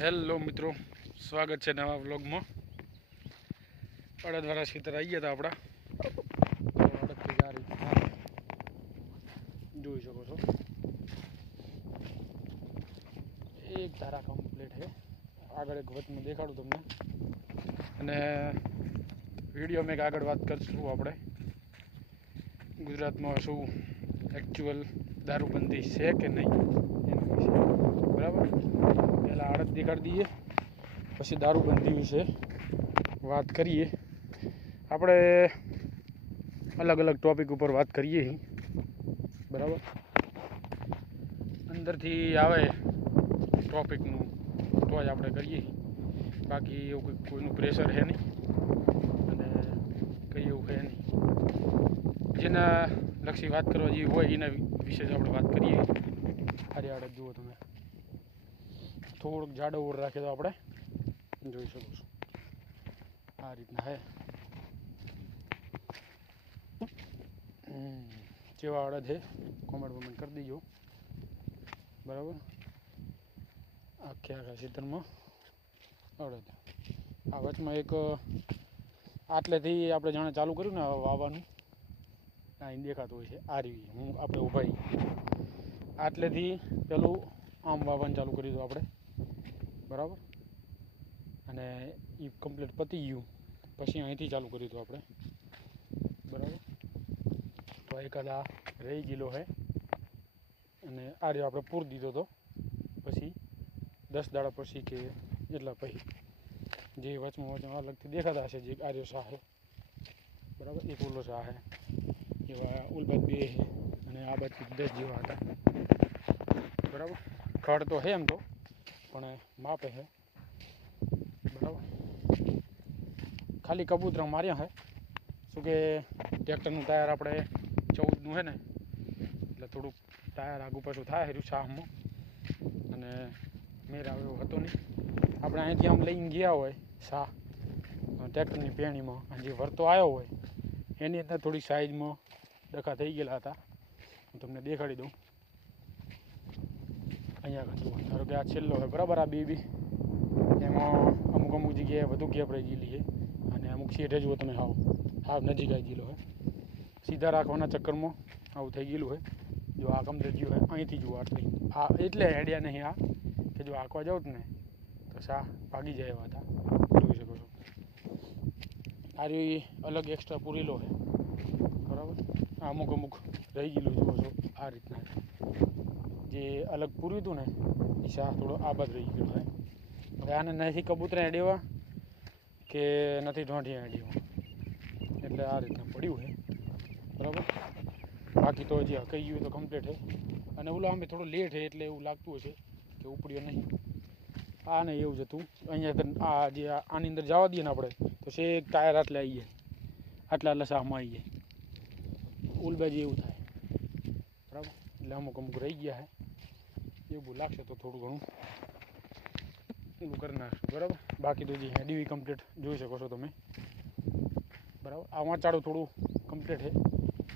Hello મિત્રો, સ્વાગત છે નવા વ્લોગમાં. અડદવાળા ખેતર આવી ગયા હતા આપણા. અડદથી આ રીતના જોઈ શકો છો. એક ધારા કમ્પ્લીટ છે. આગળ એક વચમાં દેખાડું તમને. અને વિડીયો મેં આગળ વાત કરીશું આપણે ગુજરાતમાં શું એકચ્યુઅલ દારૂબંધી છે કે નહીં એના વિશે. બરાબર, પહેલાં અડદ દેખાડી દઈએ, પછી દારૂબંધી વિશે વાત કરીએ. આપણે અલગ અલગ ટોપિક ઉપર વાત કરીએ. બરાબર, અંદરથી આવે ટોપિકનું તો જ આપણે કરીએ. બાકી એવું કોઈનું પ્રેશર છે નહીં અને કંઈ એવું છે નહીં. જેના લક્ષી વાત કરવા જેવી હોય એના વિશે જ આપણે વાત કરીએ. આરે અડદ જુઓ તમે, થોડુંક જાડો ઓર રાખીએ તો આપણે જોઈ શકો છો. આ રીતના હે. જેવા અડદ છે કોમેન્ટ કરી દીજો. બરાબર, આખા સીઝનમાં અડદ. આ વચમાં એક આટલેથી આપણે જાણે ચાલુ કર્યું ને વાવવાનું, અહીં દેખાતું હોય છે. આ રીવી હું આપણે ઊભા આટલેથી પેલું આમ વાવવાનું ચાલુ કર્યું હતું આપણે. બરાબર, અને એ કમ્પ્લીટ પતી ગયું પછી અહીંથી ચાલુ કર્યું હતું આપણે. બરાબર, તો એકાદા રહી ગયેલો છે અને આ રહ્યો આપણે પૂર દીધો હતો. પછી 10 દાડા પછી કે એટલા પછી જે વચમાં અલગથી દેખાતા હશે જે આર્યો શાહ છે. બરાબર, એક ઓલો શાહ છે, એવા ઉલબાદ 2 છે અને આ બાજુ 10 જેવા હતા. બરાબર, ખડ તો છે એમ તો, પણ માપે છે. બરાબર, ખાલી કબૂતરા માર્યા છે. શું કે ટ્રેક્ટરનું ટાયર આપણે 14નું છે ને, એટલે થોડુંક ટાયર આગું પાછું થાય છે શાહમાં, અને મેર આવે એવો હતો નહીં. આપણે અહીંથી આમ લઈને ગયા હોય શાહ ટ્રેક્ટરની પેણીમાં, અને જે વરતો આવ્યો હોય એની અંદર થોડીક સાઈઝમાં ડખા થઈ ગયેલા હતા. હું તમને દેખાડી દઉં. અહીંયા જુઓ, ધારો કે આ છેલ્લો હોય બરાબર, આ બી એમાં અમુક જગ્યાએ વધુ ગેપ રહી ગયેલી છે અને અમુક શેઠે જુઓ તમે હાવ નજીક આવી ગયેલો હોય. સીધા રાખવાના ચક્કરમાં આવું થઈ ગયેલું હોય. જો આ કમ્પ્લીટ ગયું હોય અહીંથી જુઓ આટલી, આ એટલે આઈડિયા નહીં આ કે જો આંકવા જાઉં ને તો શાહ ભાગી જાય એવા હતા. જોઈ શકો છો. આ અલગ એક્સ્ટ્રા પૂરેલો છે. બરાબર, અમુક રહી ગયેલું જુઓ છો. આ રીતના જે અલગ પૂર્યું હતું ને એ શાહ થોડો આબાદ રહી ગયેલો છે. હવે આને નથી કબૂતરા એડેવા કે નથી ઢોંઢિયા એડેવા, એટલે આ રીતના પડ્યું છે. બરાબર, બાકી તો હજી હકાઈ ગયું તો કમ્પ્લીટ છે. અને ઓલો આમે થોડું લેટ છે એટલે એવું લાગતું હશે કે ઉપડ્યો નહીં. આ નહીં એવું જ હતું. અહીંયા આ જે આની અંદર જવા દઈએ ને આપણે તો શેક ટાયર આટલે આવી જાય, આટલા શાહમાં આવી જાય. ઉલબાજી એવું થાય. બરાબર, એટલે અમુક રહી ગયા છે. એવું લાગશે તો થોડું ઘણું એવું કરી નાખશું. બરાબર, બાકી તો જે ડીવી કમ્પ્લીટ જોઈ શકો છો તમે. બરાબર, આ વાંચાડું થોડું કમ્પ્લીટ છે,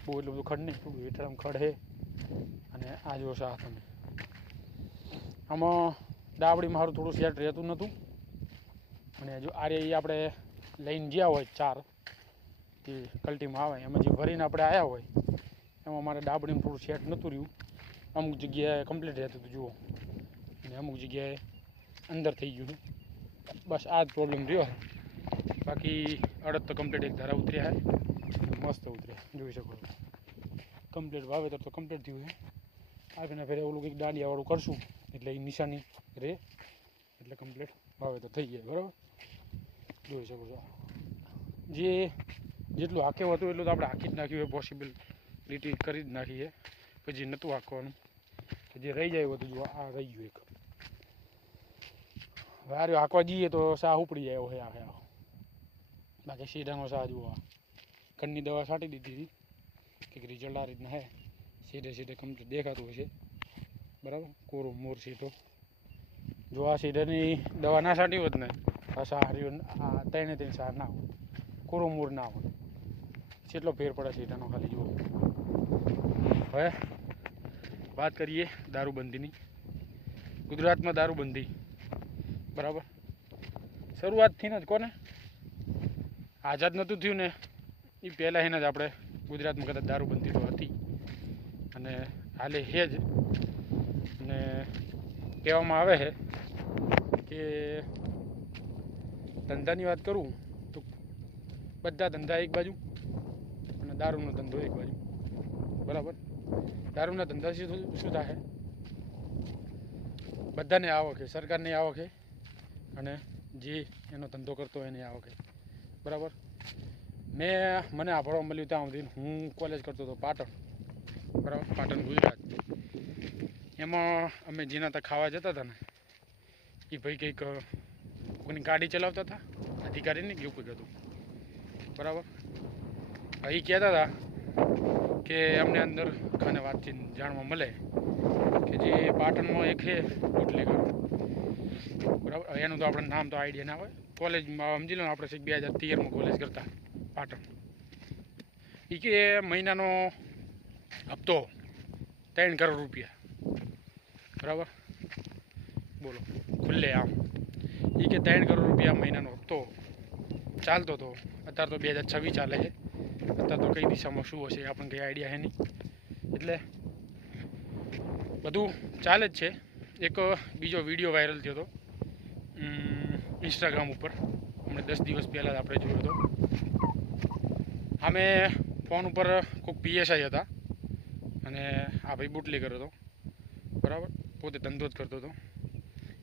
બહુ એટલું બધું ખડ નહીં, થોડું હેઠળ ખડ છે. અને આ જો શાહ તમે, આમાં ડાબડી મારું થોડું સેટ રહેતું નહોતું. અને જો આરે આપણે લઈને ગયા હોય 4 જે કલ્ટીમાં આવે એમાં જે ભરીને આપણે આવ્યા હોય એમાં મારે ડાબડીમાં થોડું સેટ નહોતું રહ્યું. અમુક જગ્યાએ કમ્પ્લીટ રહેતું હતું જુઓ, અને અમુક જગ્યાએ અંદર થઈ ગયું. બસ આ જ પ્રોબ્લેમ રહ્યો. બાકી અડદ તો કમ્પ્લીટ એક ધારા ઉતર્યા છે, મસ્ત ઉતર્યા જોઈ શકો છો. કમ્પ્લીટ વાવેતર તો કમ્પ્લીટ થયું છે. આગળના ફેરે ઓલું કંઈક દાંડિયાવાળું કરશું એટલે એ નિશાની રહે, એટલે કમ્પ્લીટ વાવેતર થઈ જાય. બરાબર, જોઈ શકો છો. જેટલું હાંકેવું હતું એટલું તો આપણે હાંકી જ નાખ્યું હોય, પોસિબિલિટી કરી જ નાખી છે. પછી નહોતું હાંકવાનું, જે રહી જાય હતું જો આ રહી ગયું એક. વારે હાંકવા જઈએ તો શાહ ઉપડી જાય હોય. આ બાકી સીધાનો શાહ જુઓ, ઘરની દવા છાંટી દીધી હતી કંઈક રિઝલ્ટ આ રીતના હે. સીધે કમ્પ્લીટ દેખાતું હોય છે. બરાબર, કોરો મોર સીધો. જો આ સીધાની દવા ના છાંટી હોત ને આ શાહ આ 3 શાહ ના હોય, કોરો મોર ના હોય. કેટલો ફેર પડે સીધાનો ખાલી જુઓ. હવે વાત કરીએ દારૂબંધીની. ગુજરાતમાં દારૂબંધી, બરાબર. શરૂઆતથી જ કોને આઝાદ નહોતું થયું ને એ પહેલાં એને જ આપણે ગુજરાતમાં કદાચ દારૂબંધી તો હતી અને હાલે હે જ. અને કહેવામાં આવે છે કે ધંધાની વાત કરું તો બધા ધંધા એક બાજુ અને દારૂનો ધંધો એક બાજુ, બરાબર. દારૂના ધંધાથી શું થાય, બધાને આવક છે, સરકારને આવક છે અને જે એનો ધંધો કરતો હોય એને આવક છે, બરાબર. મને આભળવા મળ્યું ત્યાં સુધી હું કોલેજ કરતો હતો પાટણ, બરાબર, પાટણ ગુજરાત. એમાં અમે જેના ત્યાં ખાવા જતા હતા ને એ ભાઈ કંઈક કોઈની ગાડી ચલાવતા હતા, અધિકારી નહીં કેવું કંઈક હતું, બરાબર. એ કહેતા હતા કે અમને અંદર ખાને વાતચીત જાણવા મળે કે જે પાટણમાં એક છે બુટલેગર, બરાબર. એનું તો આપણે નામ તો આઈડિયા ના હોય. કોલેજમાં સમજી લો ને આપણે 2013માં કોલેજ કરતા પાટણ. એ કે મહિનાનો હપ્તો 3 કરોડ રૂપિયા, બરાબર. બોલો ખુલ્લે આમ. એ કે 3 કરોડ રૂપિયા મહિનાનો હપ્તો ચાલતો હતો. અત્યારે તો 2026 ચાલે છે. અત્યારે તો કઈ દિશામાં શું હશે આપણને કંઈ આઈડિયા છે નહીં. એટલે બધું ચાલે જ છે. એક બીજો વિડીયો વાયરલ થયો હતો ઇન્સ્ટાગ્રામ ઉપર, હમણાં 10 દિવસ પહેલાં આપણે જોયો હતો. અમે ફોન ઉપર કોઈક પીએસઆઈ હતા અને આ ભાઈ બુટલેગર હતો, બરાબર. પોતે ધંધો જ કરતો હતો.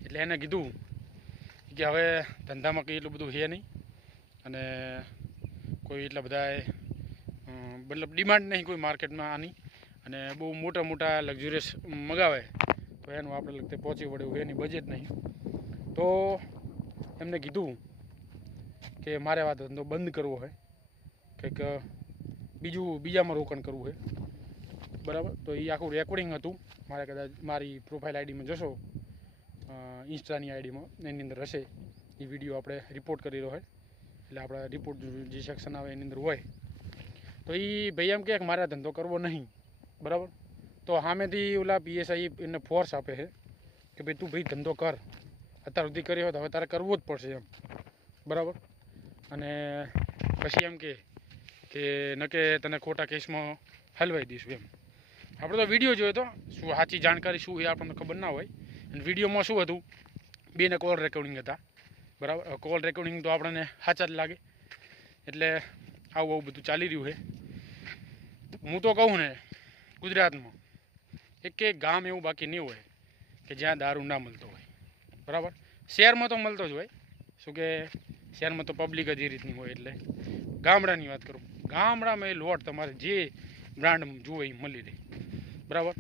એટલે એને કીધું કે હવે ધંધામાં કંઈ એટલું બધું છે નહીં અને કોઈ એટલા બધા મતલબ ડિમાન્ડ નહીં કોઈ માર્કેટમાં આની, અને બહુ મોટા મોટા લક્ઝુરિયસ મગાવે તો એનું આપણે લગતે પહોંચી વળે એવું એની બજેટ નહીં. તો એમને કીધું કે મારે આ ધંધો બંધ કરવો હોય, કંઈક બીજામાં રોકાણ કરવું છે, બરાબર. તો એ આખું રેકોર્ડિંગ હતું. મારે કદાચ મારી પ્રોફાઇલ આઈડીમાં જશો, ઇન્સ્ટાની આઈડીમાં એની અંદર હશે એ વિડીયો. આપણે રિપોર્ટ કરેલો હોય એટલે આપણા રિપોર્ટ જે સેક્શન આવે એની અંદર હોય. તો એ ભાઈ એમ કહે કે મારે ધંધો કરવો નહીં, બરાબર. તો સામેથી ઓલા પીએસઆઈ એને ફોર્સ આપે છે કે ભાઈ તું ભાઈ ધંધો કર, અત્યાર સુધી કર્યો હોય તો હવે તારે કરવો જ પડશે એમ, બરાબર. અને પછી એમ કે ન કે તને ખોટા કેસમાં હલવાઈ દઈશું એમ. આપણે તો વિડીયો જોયો હતો, શું સાચી જાણકારી શું એ આપણને ખબર ના હોય. અને વિડીયોમાં શું હતું, બેને કોલ રેકોર્ડિંગ હતા, બરાબર. કોલ રેકોર્ડિંગ તો આપણને સાચા જ લાગે. એટલે આવું બધું ચાલી રહ્યું છે. હું તો કહું ને ગુજરાતમાં એક ગામ એવું બાકી નહીં હોય કે જ્યાં દારૂ ના મળતો હોય, બરાબર. શહેરમાં તો મળતો જ હોય, શું કે શહેરમાં તો પબ્લિક જ એ રીતની હોય. એટલે ગામડાની વાત કરું, ગામડામાં એ લોટ તમારે જે બ્રાન્ડ જુએ એ મળી રહે, બરાબર.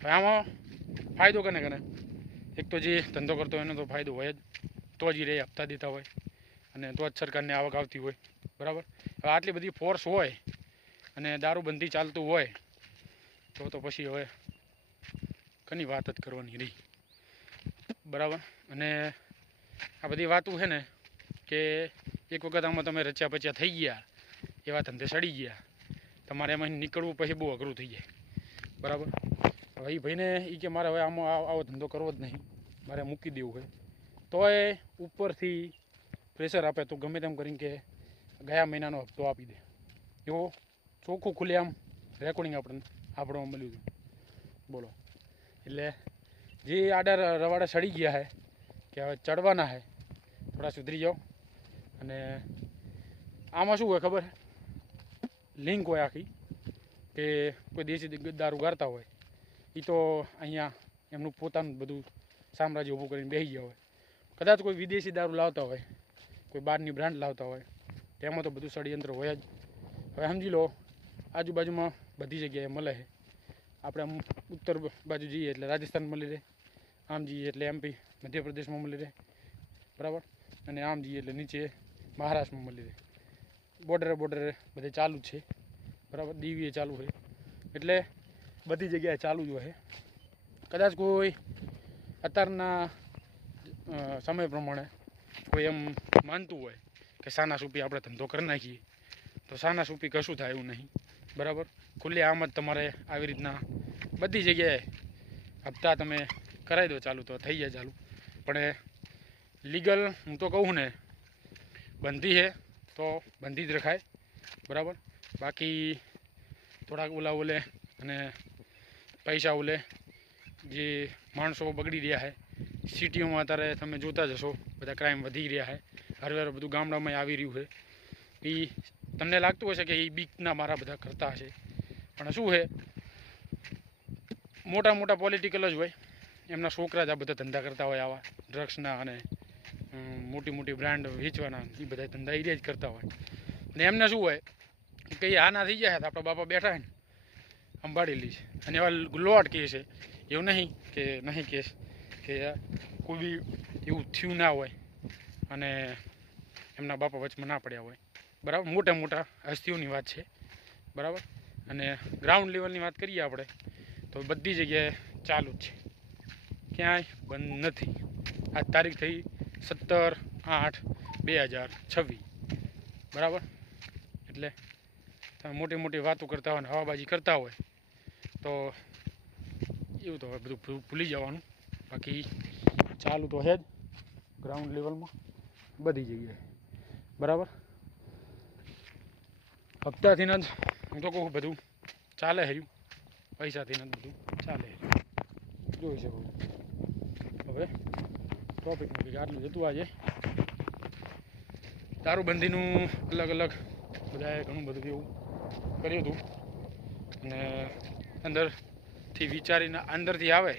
હવે આમાં ફાયદો કને એક તો જે ધંધો કરતો હોય એનો તો ફાયદો હોય જ, તો જ એ રે હપ્તા દેતા હોય અને તો જ સરકારને આવક આવતી હોય, બરાબર. હવે આટલી બધી ફોર્સ હોય અને દારૂબંધી ચાલતું હોય તો પછી હવે ઘણી વાત જ કરવાની રહી, બરાબર. અને આ બધી વાતો છે ને કે એક વખત આમાં તમે રચ્યા પચ્યા થઈ ગયા, એવા ધંધે સડી ગયા, તમારે એમાં નીકળવું પછી બહુ અઘરું થઈ જાય, બરાબર. હવે એ ભાઈને એ કે મારે હવે આમાં આવો ધંધો કરવો જ નહીં, મારે મૂકી દેવું હોય, તો એ ઉપરથી પ્રેશર આપે તો ગમે તેમ કરીને કે ગયા મહિનાનો હપ્તો આપી દે, એવો ચોખ્ખું ખુલ્લે આમ રેકોર્ડિંગ આપણને મળ્યું હતું, બોલો. એટલે જે આડા રવાડા સડી ગયા છે કે હવે ચડવાના છે, થોડા સુધરી જાઓ. અને આમાં શું હોય ખબર, લિંક હોય આખી કે કોઈ દેશી દારૂ ગારતા હોય એ તો અહીંયા એમનું પોતાનું બધું સામ્રાજ્ય ઊભું કરીને બેસી ગયા હોય. કદાચ કોઈ વિદેશી દારૂ લાવતા હોય, કોઈ બહારની બ્રાન્ડ લાવતા હોય, તેમાં તો બધું ષડયંત્ર હોય જ. હવે સમજી લો આજુબાજુમાં બધી જગ્યાએ મળે છે. આપણે આમ ઉત્તર બાજુ જઈએ એટલે રાજસ્થાન મળી રહે, આમ જઈએ એટલે એમપી મધ્યપ્રદેશમાં મળી રહે, બરાબર. અને આમ જઈએ એટલે નીચે મહારાષ્ટ્રમાં મળી રહે. બોર્ડરે બધે ચાલુ જ છે, બરાબર. દીવીએ ચાલુ છે, એટલે બધી જગ્યાએ ચાલુ જ હોય. કદાચ કોઈ અત્યારના સમય પ્રમાણે કોઈ એમ માનતું હોય કે સાના સૂપી આપણે ધંધો કરી નાખીએ, તો સાના સૂપી કશું થાય એવું નહીં, બરાબર. ખુલ્લે આમ જ તમારે આવી રીતના બધી જગ્યાએ હપ્તા તમે કરાવી દો ચાલુ તો થઈ જાય ચાલુ. પણ એ લીગલ હું તો કહું ને, બંધી છે તો બંધી જ રખાય, બરાબર. બાકી થોડાક ઓલે અને પૈસા જે માણસો બગડી રહ્યા છે સિટીઓમાં, અત્યારે તમે જોતા જશો બધા ક્રાઇમ વધી રહ્યા છે, હરવે બધું ગામડામાં આવી રહ્યું છે. એ તમને લાગતું હશે કે એ બીકના મારા બધા કરતા હશે, પણ શું છે, મોટા મોટા પોલિટિકલ જ હોય, એમના છોકરા જ આ બધા ધંધા કરતા હોય, આવા ડ્રગ્સના અને મોટી મોટી બ્રાન્ડ વેચવાના, એ બધા ધંધા એ જ કરતા હોય. ને એમને શું હોય કે કંઈ આના થઈ જાય તો આપણા બાપા બેઠા હોય ને સંભાળી લઈશ. અને એવા લોટ કહે છે, એવું નહીં કેસ કે કોઈ બી એવું થયું ના હોય અને એમના બાપા વચમાં ના પડ્યા હોય, બરાબર. મોટા મોટા હસ્તીઓની વાત છે, બરાબર. અને ગ્રાઉન્ડ લેવલની વાત કરીએ આપણે તો બધી જગ્યાએ ચાલુ જ છે, ક્યાંય બંધ નથી. આજ તારીખ થઈ 17/8/2026, બરાબર. એટલે તમે મોટી મોટી વાતો કરતા હોય ને હવાબાજી કરતા હોય તો એવું તો બધું ભૂલી જવાનું. બાકી ચાલુ તો છે જ ગ્રાઉન્ડ લેવલમાં બધી જગ્યાએ, બરાબર. હપ્તાથી જ હું તો કહું બધું ચાલે હર્યું, પૈસાથી જ બધું ચાલે હર્યું, જોઈ શકો. હવે ટોપિકનું કંઈક આટલું જતું આજે. દારૂબંધીનું અલગ અલગ બધાએ ઘણું બધું એવું કર્યું હતું, અને અંદરથી વિચારીને અંદરથી આવે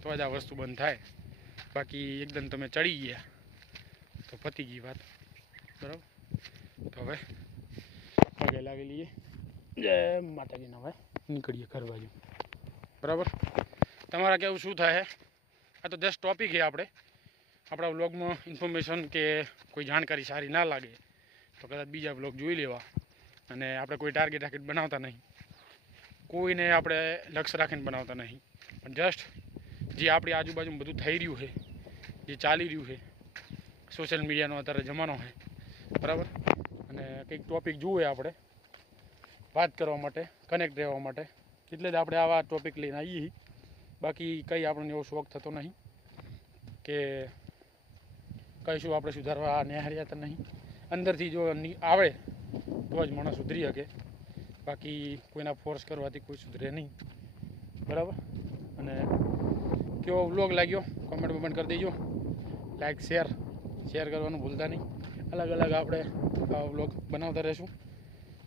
તો જ આ વસ્તુ બંધ થાય. બાકી એકદમ તમે ચડી ગયા તો પતી ગઈ વાત, બરાબર. તો હવે પગે લાગી લઈએ, જય માતાજીના. હવે નીકળીએ ઘર બાજુ, બરાબર. તમારા કેવું શું થાય? આ તો જસ્ટ ટોપિક છે. આપણા વ્લોગમાં ઇન્ફોર્મેશન કે કોઈ જાણકારી સારી ના લાગે તો કદાચ બીજા વ્લોગ જોઈ લેવા. અને આપણે કોઈ ટાર્ગેટ બનાવતા નહીં, કોઈને આપણે લક્ષ્ય રાખીને બનાવતા નહીં, પણ જસ્ટ જે આપણી આજુબાજુમાં બધું થઈ રહ્યું છે, જે ચાલી રહ્યું છે, સોશિયલ મીડિયાનો અત્યારે જમાનો છે, બરાબર. અને કંઈક ટોપિક જોઈએ આપણે વાત કરવા માટે, કનેક્ટ રહેવા માટે, એટલે જ આપણે આવા ટોપિક લઈને આવીએ. બાકી કંઈ આપણને એવો શોખ થતો નહીં કે કહીશું આપણે સુધારવા નિહાળ્યા તો નહીં. અંદરથી જો આવે તો જ માણસ સુધરી શકે, બાકી કોઈના ફોર્સ કરવાથી કોઈ સુધરે નહીં, બરાબર. અને કેવો વ્લોગ લાગ્યો કોમેન્ટ બમેન્ટ કરી દેજો, લાઈક શેર કરવાનું ભૂલતા નહીં. અલગ અલગ આપણે આ વ્લોગ બનાવતા રહીશું,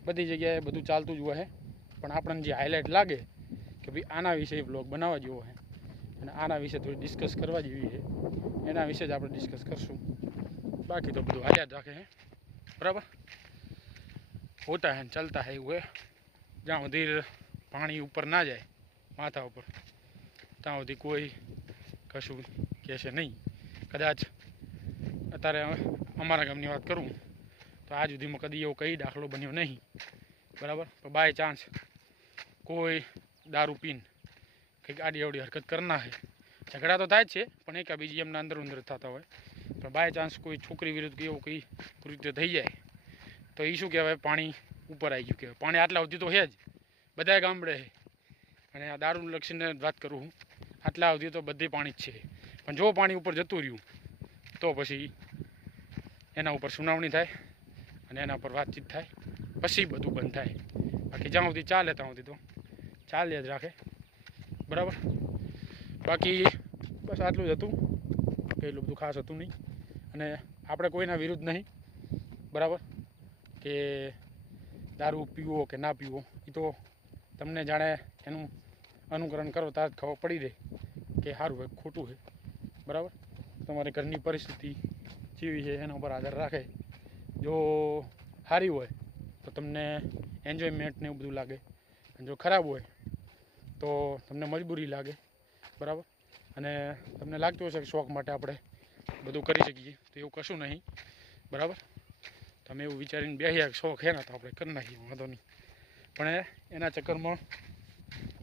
બધી જગ્યાએ બધું ચાલતું જ હોય છે, પણ આપણને જે હાઇલાઇટ લાગે કે ભાઈ આના વિશે વ્લોગ બનાવવા જેવો છે અને આના વિશે થોડી ડિસ્કસ કરવા જેવી છે, એના વિશે જ આપણે ડિસ્કસ કરશું. બાકી તો બધું હાલ્યા જ રાખે છે, બરાબર. હોતા હે ચાલતા હે એવું હે. જ્યાં સુધી પાણી ઉપર ના જાય માથા ઉપર ત્યાં સુધી કોઈ કશું કહેશે નહીં. કદાચ અત્યારે અમારા ગામની વાત કરું તો આજ સુધીમાં કદી એવો કંઈ દાખલો બન્યો નહીં, બરાબર. તો બાય ચાન્સ કોઈ દારૂ પીને કંઈક આડી અવડી હરકત કરનાર છે, ઝઘડા તો થાય જ છે પણ એક બીજી એમના અંદર થતા હોય, પણ બાય ચાન્સ કોઈ છોકરી વિરુદ્ધ એવું કંઈ કૃત્ય થઈ જાય તો એ શું કહેવાય, પાણી ઉપર આવી ગયું કહેવાય. પાણી આટલા સુધી તો છે જ, બધા ગામડે છે. અને આ દારૂ લક્ષીને વાત કરું હું, આટલા સુધી તો બધી પાણી જ છે, પણ જો પાણી ઉપર જતું રહ્યું તો પછી એના ઉપર સુનાવણી થાય અને એના પર વાતચીત થાય, પછી બધું બંધ થાય. બાકી જ્યાં સુધી ચાલે ત્યાં સુધી તો ચાલ્યા જ રાખે, બરાબર. બાકી બસ આટલું જ હતું, કંઈ એટલું બધું ખાસ હતું નહીં. અને આપણે કોઈના વિરુદ્ધ નહીં, બરાબર. કે દારૂ પીવો કે ના પીવો એ તો તમને જાણે એનું અનુકરણ કરો ત્યારે જ ખબર પડી રહે કે સારું હોય ખોટું છે, બરાબર. તમારે ઘરની પરિસ્થિતિ જેવી છે એના ઉપર આધાર રાખે. જો સારી હોય તો તમને એન્જોયમેન્ટ ને એવું બધું લાગે, અને જો ખરાબ હોય તો તમને મજબૂરી લાગે, બરાબર. અને તમને લાગતું હશે કે શોખ માટે આપણે બધું કરી શકીએ, તો એવું કશું નહીં, બરાબર. તમે એવું વિચારીને બેસ્યા શોખ છે ને તો આપણે કરી નાખીએ, વાંધો નહીં. પણ એના ચક્કરમાં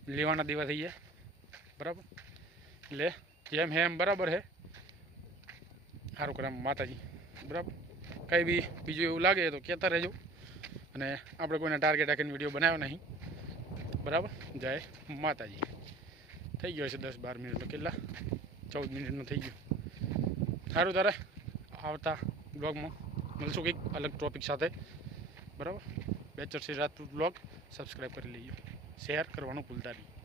લેવાના દેવા થઈ ગયા, બરાબર. એટલે જેમ હે એમ બરાબર છે, સારું કરે માતાજી, બરાબર. કંઈ બી બીજું એવું લાગે તો કહેતા રહેજો. અને આપણે કોઈને ટાર્ગેટ રાખીને વિડીયો બનાવ્યો નહીં, બરાબર. જય માતાજી. થઈ ગયો છે 10-12 મિનિટ તો કેટલા 14 મિનિટનો થઈ ગયો. સારું, તારે આવતા બ્લોગમાં મળશું કંઈક અલગ ટોપિક સાથે, બરાબર. બેચર છે રાજપૂત બ્લોગ સબસ્ક્રાઈબ કરી લઈએ, શેર કરવાનું ભૂલતા નહીં.